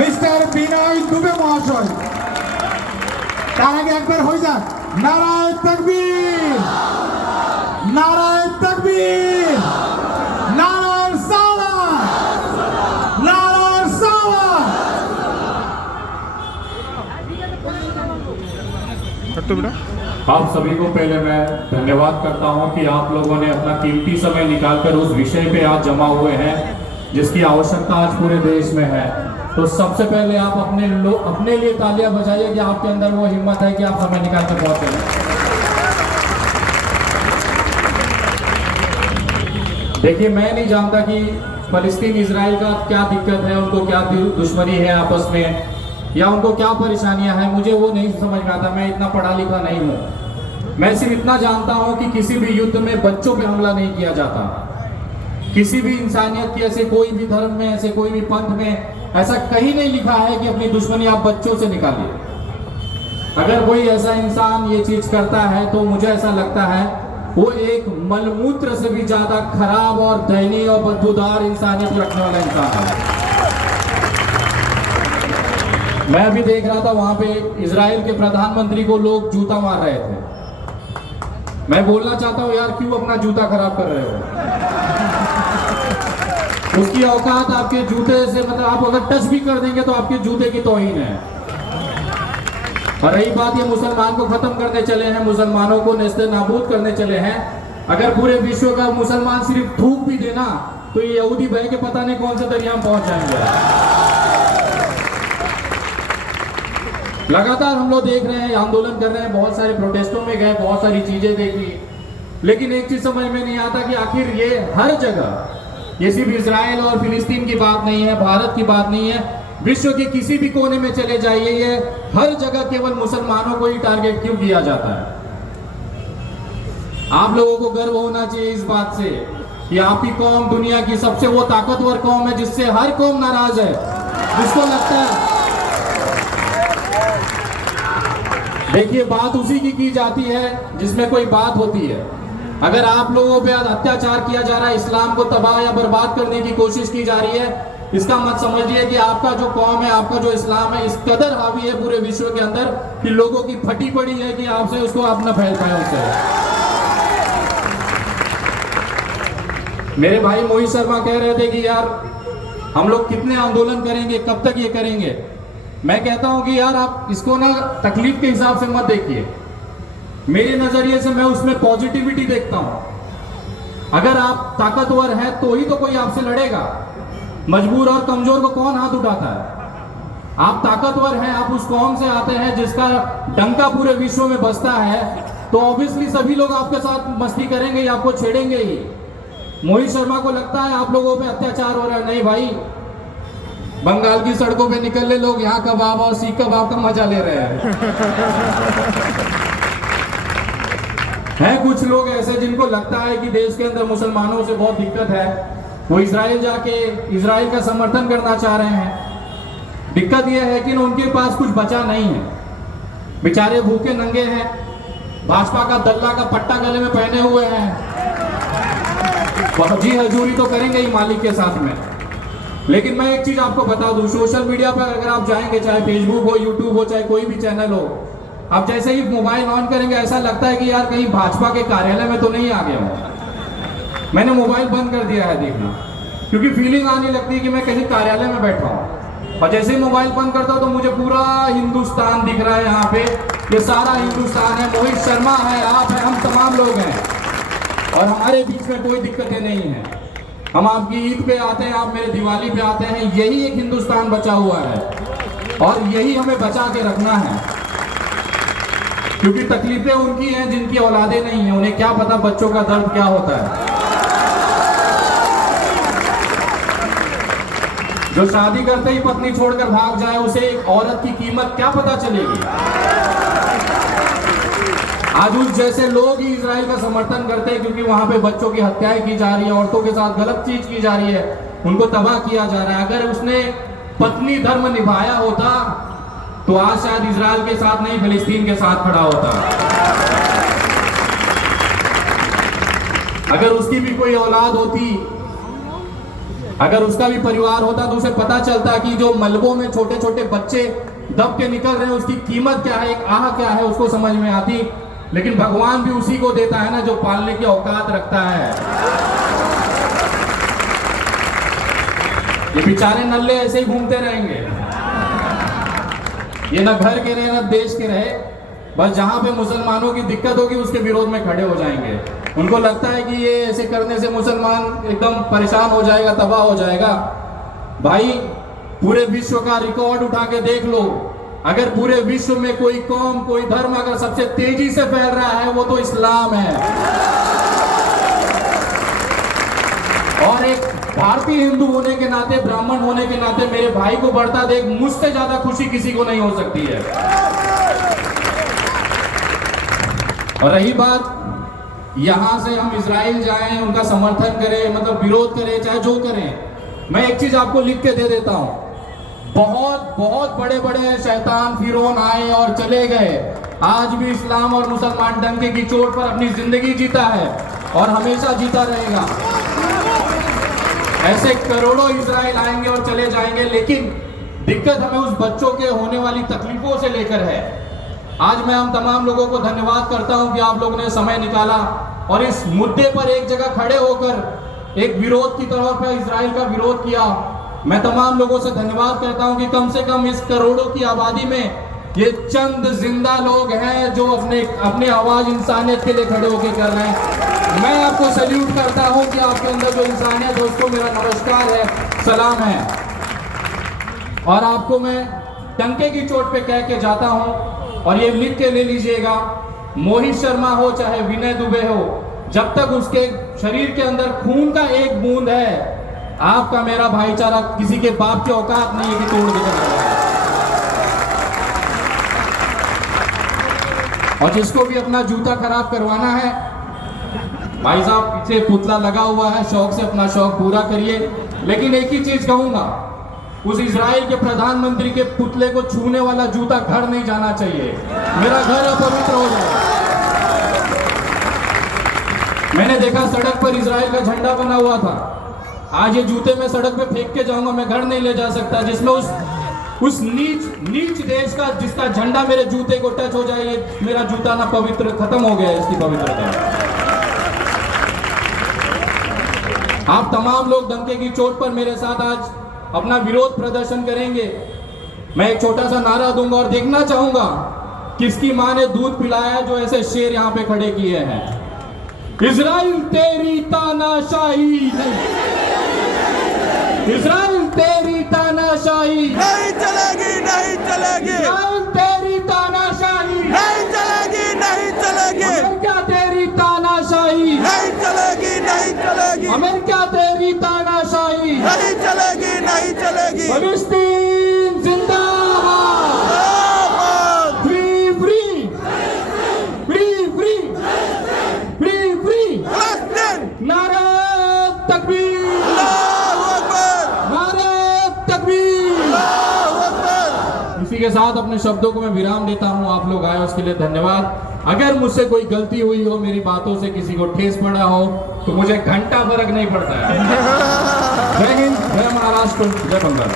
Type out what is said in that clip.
Mister বিনয় দুবে মহাশয়। তার আগে একবার হয়ে যাক নারায়ে তাকবীর, নারায়ে তাকবীর, নারায়ে সালাত, নারায়ে সালাত। आप सभी को पहले मैं धन्यवाद करता हूं कि आप लोगों ने अपना कीमती समय निकालकर उस विषय पे आज जमा हुए हैं जिसकी आवश्यकता आज पूरे देश में है। तो सबसे पहले आप अपने लिए तालियां बजाइए कि आपके अंदर वो हिम्मत है कि आप समय निकाल कर पहुंचे। देखिए, मैं नहीं जानता कि फलस्तीन इजराइल का क्या दिक्कत है, उनको क्या दुश्मनी है आपस में, या उनको क्या परेशानियां हैं, मुझे वो नहीं समझ में आता। मैं इतना पढ़ा लिखा नहीं हूँ। मैं सिर्फ इतना जानता हूँ कि किसी भी युद्ध में बच्चों पे हमला नहीं किया जाता। किसी भी इंसानियत की ऐसे कोई भी धर्म में, ऐसे कोई भी पंथ में ऐसा कहीं नहीं लिखा है कि अपनी दुश्मनी आप बच्चों से निकालिए। अगर कोई ऐसा इंसान ये चीज करता है तो मुझे ऐसा लगता है वो एक मलमूत्र से भी ज्यादा खराब और दयनीय और बदबूदार इंसानियत रखने वाला इंसान है। मैं अभी देख रहा था वहां पे इजराइल के प्रधानमंत्री को लोग जूता मार रहे थे। मैं बोलना चाहता हूं, यार क्यों अपना जूता खराब कर रहे हो? उसकी औकात आपके जूते से, मतलब आप अगर टच भी कर देंगे तो आपके जूते की तौहीन है। और रही बात, ये मुसलमान को खत्म करने चले हैं, मुसलमानों को नेस्ते नाबूद करने चले हैं। अगर पूरे विश्व का मुसलमान सिर्फ थूक भी देना तो ये यहूदी बह के पता नहीं कौन से दरिया में पहुंच जाएंगे। लगातार हम लोग देख रहे हैं, आंदोलन कर रहे हैं, बहुत सारे प्रोटेस्टों में गए, बहुत सारी चीजें देखी, लेकिन एक चीज समझ में नहीं आता कि आखिर ये हर जगह, ये सिर्फ इजराइल और फिलिस्तीन की बात नहीं है, भारत की बात नहीं है, विश्व के किसी भी कोने में चले जाइए, ये हर जगह केवल मुसलमानों को ही टारगेट क्यों किया जाता है? आप लोगों को गर्व होना चाहिए इस बात से कि आपकी कौम दुनिया की सबसे वो ताकतवर कौम है जिससे हर कौम नाराज है, जिसको लगता है। देखिए, बात उसी की जाती है जिसमें कोई बात होती है। अगर आप लोगों पे अत्याचार किया जा रहा है, इस्लाम को तबाह या बर्बाद करने की कोशिश की जा रही है, इसका मत समझिए कि आपका जो कौम है, आपका जो इस्लाम है, इस कदर हावी है पूरे विश्व के अंदर कि लोगों की फटी पड़ी है कि आपसे उसको आप न फैल पाए उससे। मेरे भाई मोहित शर्मा कह रहे थे कि यार हम लोग कितने आंदोलन करेंगे, कब तक ये करेंगे? मैं कहता हूं कि यार आप इसको ना तकलीफ के हिसाब से मत देखिए। मेरे नजरिए से मैं उसमें पॉजिटिविटी देखता हूं। अगर आप ताकतवर हैं तो ही तो कोई आपसे लड़ेगा। मजबूर और कमजोर को कौन हाथ उठाता है? आप ताकतवर हैं, आप उस कौम से आते हैं जिसका डंका पूरे विश्व में बजता है, तो ऑब्वियसली सभी लोग आपके साथ मस्ती करेंगे या आपको छेड़ेंगे ही। मोहित शर्मा को लगता है आप लोगों पे अत्याचार हो रहा है, नहीं भाई, बंगाल की सड़कों पे निकल ले लोग, यहाँ कबाब और सीख कबाब का मजा ले रहे हैं। हैं कुछ लोग ऐसे जिनको लगता है कि देश के अंदर मुसलमानों से बहुत दिक्कत है, वो इजराइल जाके इजराइल का समर्थन करना चाह रहे हैं। दिक्कत यह है कि उनके पास कुछ बचा नहीं है, बेचारे भूखे नंगे हैं, भाजपा का दल्ला का पट्टा गले में पहने हुए हैं, जी हजूरी तो करेंगे ही मालिक के साथ में। लेकिन मैं एक चीज आपको बता दूं, सोशल मीडिया पर अगर आप जाएंगे, चाहे फेसबुक हो, यूट्यूब हो, चाहे कोई भी चैनल हो, आप जैसे ही मोबाइल ऑन करेंगे ऐसा लगता है कि यार कहीं भाजपा के कार्यालय में तो नहीं आ गया हूं। मैंने मोबाइल बंद कर दिया है देखना, क्योंकि फीलिंग आने लगती है कि मैं कहीं कार्यालय में बैठा हूं। और जैसे ही मोबाइल बंद करता हूं तो मुझे पूरा हिंदुस्तान दिख रहा है। यहाँ पे ये सारा हिंदुस्तान है, मोहित शर्मा है, आप हैं, हम तमाम लोग हैं, और हमारे बीच में कोई दिक्कतें नहीं है। हम आपकी ईद पे आते हैं, आप मेरे दिवाली पे आते हैं, यही एक हिंदुस्तान बचा हुआ है और यही हमें बचा के रखना है। क्योंकि तकलीफें उनकी हैं जिनकी औलादे नहीं है, उन्हें क्या पता बच्चों का दर्द क्या होता है। जो शादी करते ही पत्नी छोड़कर भाग जाए, उसे एक औरत की कीमत क्या पता चलेगी। आज उस जैसे लोग ही इजराइल का समर्थन करते हैं क्योंकि वहां पे बच्चों की हत्याएं की जा रही है, औरतों के साथ गलत चीज की जा रही है, उनको तबाह किया जा रहा है। अगर उसने पत्नी धर्म निभाया होता तो आज शायद इजराइल के साथ नहीं, फिलिस्तीन के साथ खड़ा होता। अगर उसकी भी कोई औलाद होती अगर उसका भी परिवार होता तो उसे पता चलता कि जो मलबों में छोटे छोटे बच्चे दब के निकल रहे हैं उसकी कीमत क्या है, एक आह क्या है, उसको समझ में आती। लेकिन भगवान भी उसी को देता है ना जो पालने की औकात रखता है। ये बेचारे नल्ले ऐसे ही घूमते रहेंगे, ये ना घर के रहे ना देश के रहे, बस जहां पे मुसलमानों की दिक्कत होगी उसके विरोध में खड़े हो जाएंगे। उनको लगता है कि ये ऐसे करने से मुसलमान एकदम परेशान हो जाएगा, तबाह हो जाएगा। भाई पूरे विश्व का रिकॉर्ड उठा के देख लो, अगर पूरे विश्व में कोई कौम कोई धर्म अगर सबसे तेजी से फैल रहा है वो तो इस्लाम है। और एक भारतीय हिंदू होने के नाते, ब्राह्मण होने के नाते मेरे भाई को बढ़ता देख मुझसे ज्यादा खुशी किसी को नहीं हो सकती है। और रही बात यहां से हम इजराइल जाएं, उनका समर्थन करें, मतलब विरोध करें, चाहे जो करें, मैं एक चीज आपको लिख के दे देता हूं। बहुत बहुत बड़े बड़े शैतान फिरौन आए और चले गए, आज भी इस्लाम और मुसलमान डंके की चोट पर अपनी जिंदगी जीता है और हमेशा जीता रहेगा। ऐसे करोड़ों इजराइल आएंगे और चले जाएंगे, लेकिन दिक्कत हमें उस बच्चों के होने वाली तकलीफों से लेकर है। आज मैं हम तमाम लोगों को धन्यवाद करता हूं कि आप लोगों ने समय निकाला और इस मुद्दे पर एक जगह खड़े होकर एक विरोध की तौर पर इजराइल का विरोध किया। मैं तमाम लोगों से धन्यवाद करता हूं कि कम से कम इस करोड़ों की आबादी में ये चंद जिंदा लोग हैं जो अपने आवाज इंसानियत के लिए खड़े होकर कर रहे हैं। मैं आपको सैल्यूट करता हूं कि आपके अंदर जो इंसानियत है उसको मेरा नमस्कार है, सलाम है। और आपको मैं डंके की चोट पे कह के जाता हूं और ये लिख के ले लीजिएगा, मोहित शर्मा हो चाहे विनय दुबे हो, जब तक उसके शरीर के अंदर खून का एक बूंद है, आपका मेरा भाईचारा किसी के बाप की औकात नहीं है कि तोड़ देगा। और जिसको भी अपना जूता खराब करवाना है, भाई साहब पीछे पुतला लगा हुआ है, शौक से अपना शौक पूरा करिए। लेकिन एक ही चीज कहूंगा, उस इजराइल के प्रधानमंत्री के पुतले को छूने वाला जूता घर नहीं जाना चाहिए। मेरा घर अपवित्र हो जाएगा। मैंने देखा सड़क पर इजराइल का झंडा बना हुआ था, आज ये जूते में सड़क पे फेंक के जाऊंगा, मैं घर नहीं ले जा सकता। जिसमें उस नीच देश का जिसका झंडा मेरे जूते को टच हो जाए, ये मेरा जूता ना पवित्र, खत्म हो गया इसकी पवित्रता। आप तमाम लोग डंके की चोट पर मेरे साथ आज अपना विरोध प्रदर्शन करेंगे। मैं एक छोटा सा नारा दूंगा और देखना चाहूंगा किसकी मां ने दूध पिलाया जो ऐसे शेर यहां पे खड़े किए हैं। इजराइल तेरी तानाशाही नहीं, इजराइल तेरी तानाशाही नहीं चलेगी, नहीं चलेगी, इजराइल तेरी तानाशाही नहीं चलेगी, नहीं चलेगी, अमेरिका तेरी तानाशाही नहीं चलेगी, नहीं चलेगी, अमेरिका तेरी तानाशाही नहीं चलेगी, नहीं चलेगी। फिलिस्तीन जिंदाबाद, जिंदाबाद। Free free free free free free फिलिस्तीन। नारे तकबीर, अल्लाहू अकबर, नारे तकबीर। अल्लाहू अकबर। इसी के साथ अपने शब्दों को मैं विराम देता हूं। आप लोग आए उसके लिए धन्यवाद। अगर मुझसे कोई गलती हुई हो, मेरी बातों से किसी को ठेस पड़ा हो, तो मुझे घंटा फर्क नहीं पड़ता है। जय हिंद, जय महाराष्ट्र, जय बंगाल।